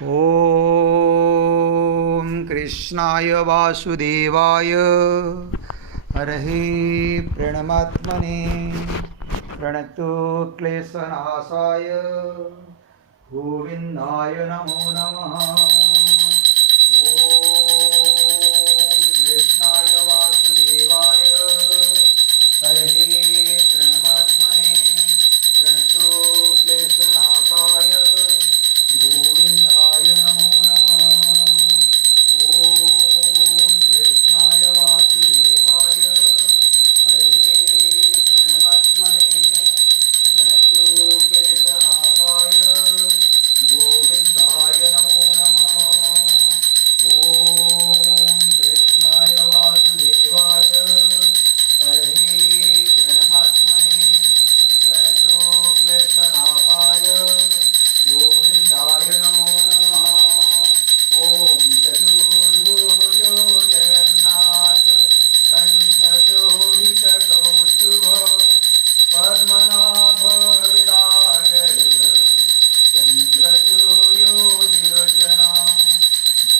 ॐ कृष्णाय वासुदेवाय हरहे प्रणमात्मने प्रणतो क्लेशनाशाय गोविन्दाय नमो नमः। ॐ कृष्णाय वासुदेवाय हरहे प्रणमात्मने प्रणतो क्लेशनाशाय गोविन्दाय नमो नमः। ॐ कृष्णाय वासुदेवाय हरहे प्रणमात्मने प्रणतो क्लेशनाशाय गोविन्दाय नमो नमः। ॐ कृष्णाय वासुदेवाय हरहे प्रणमात्मने प्रणतो क्लेशनाशाय गोविन्दाय नमो नमः। ॐ चतुर्भुजो जगन्नाथ कण्ठशोभितकौस्तुभ पद्मनाभ विरागर्भ चन्द्रसूर्योदिलोचना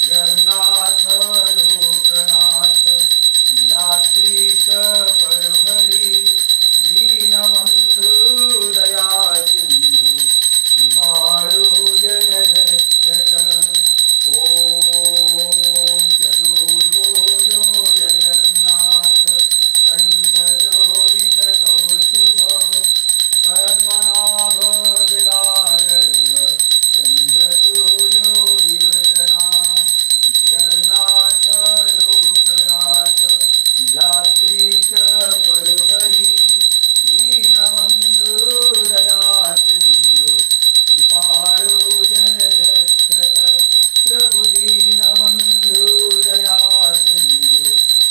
जगन्नाथ लोकनाथ नीलाद्रीश परुहरि दीनबन्धु दया सिन्धु कृपाळु जनरक्षक। ॐ चतुर्भुजो जगन्नाथ कण्ठशोभितकौस्तुभ पद्मनाभ विरागर्भ चन्द्रसूर्योदिलोचना जगन्नाथ लोकनाथ नीलाद्रीश परुहरि दीनबन्धु दया सिन्धु कृपाळु जनरक्षक। प्रभु दीनबन्धु दया सिन्धु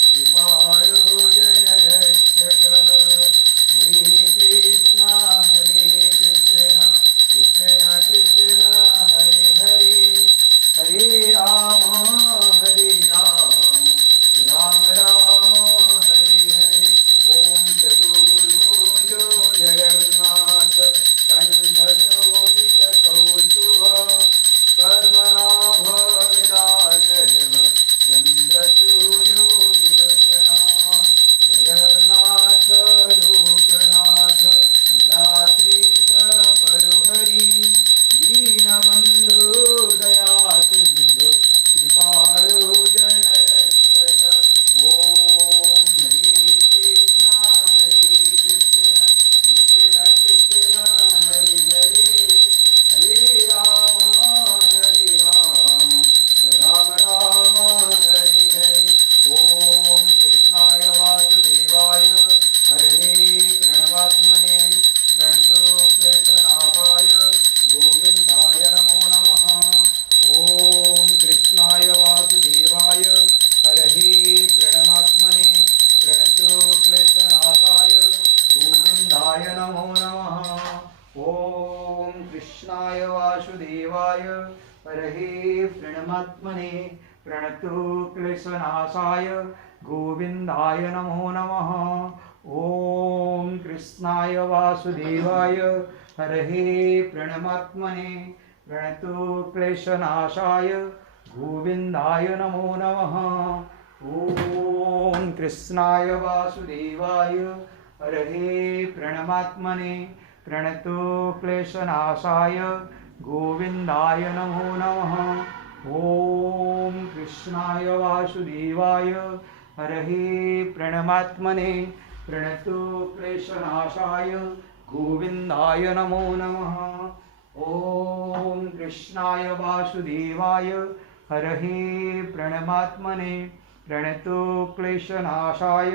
कृपाळु जनरक्षक। हरे कृष्णा कृष्ण कृष्ण हरे हरे हरे राम राम राम हरे हरे। ॐ चतुर्भुजो जगन्नाथ कण्ठशोभितकौस्तुभ पद्मनाभ विरागर्भ चन्द्रसूर्योदिलोचना जगन्नाथ लोकनाथ नीलाद्रीश परुहरि दीनबन्धु दया सिन्धु कृपाळु जनरक्षक। ॐ हरे कृष्ण कृष्ण कृष्ण हरे हरे हरे राम राम राम हरे हरे। ॐ कृष्णाय वासुदेवाय हरहे प्रणमात्मने प्रणतो क्लेशनाशाय गोविन्दाय नमो नमः। ॐ कृष्णाय वासुदेवाय हरहे प्रणमात्मने प्रणतो क्लेशनाशाय गोविन्दाय नमो नमः। ॐ कृष्णाय वासुदेवाय हरहे प्रणमात्मने प्रणतो क्लेशनाशाय गोविन्दाय नमो नमः। ॐ कृष्णाय वासुदेवाय हरहे प्रणमात्मने प्रणतो क्लेशनाशाय गोविन्दाय नमो नमः। ॐ कृष्णाय वासुदेवाय हरहे प्रणमात्मने प्रणतो क्लेशनाशाय गोविन्दाय नमो नमः। ॐ कृष्णाय वासुदेवाय हरहे प्रणमात्मने प्रणतो क्लेशनाशाय गोविन्दाय नमो नमः। ॐ कृष्णाय वासुदेवाय हरहे प्रणमात्मने प्रणतो क्लेशनाशाय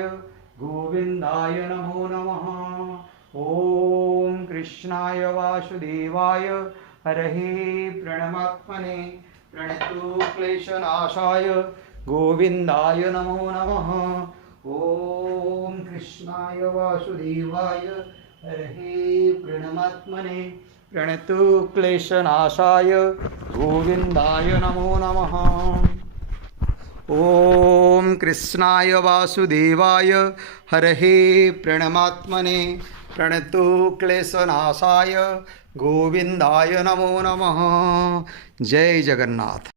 गोविन्दाय नमो नमः। ॐ कृष्णाय वासुदेवाय हरहे प्रणमात्मने प्रणतो क्लेशनाशाय गोविन्दाय नमो नमः। ॐ कृष्णाय वासुदेवाय हरहे प्रणमात्मने प्रणतो क्लेशनाशाय गोविन्दाय नमो नमः। ॐ कृष्णाय वासुदेवाय हरहे प्रणमात्मने प्रणतो क्लेशनाशाय गोविंदाय नमो नमः। जय जगन्नाथ।